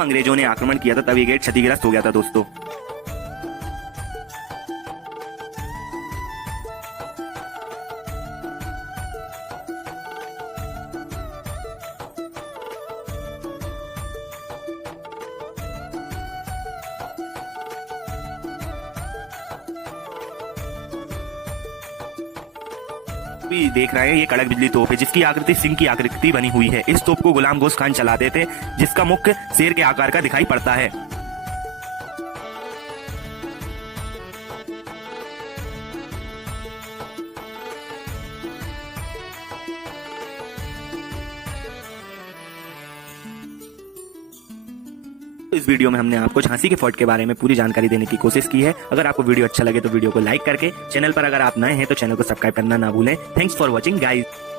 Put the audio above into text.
जब अंग्रेजों ने आक्रमण किया था तब ये गेट क्षतिग्रस्त हो गया था दोस्तों। भी देख रहे हैं ये कड़क बिजली तोप है जिसकी आकृति सिंह की आकृति बनी हुई है। इस तोप को गुलाम गोश्त खान चलाते थे जिसका मुख शेर के आकार का दिखाई पड़ता है। इस वीडियो में हमने आपको झांसी के फोर्ट के बारे में पूरी जानकारी देने की कोशिश की है। अगर आपको वीडियो अच्छा लगे तो वीडियो को लाइक करके, चैनल पर अगर आप नए हैं तो चैनल को सब्सक्राइब करना ना भूलें। Thanks for watching guys.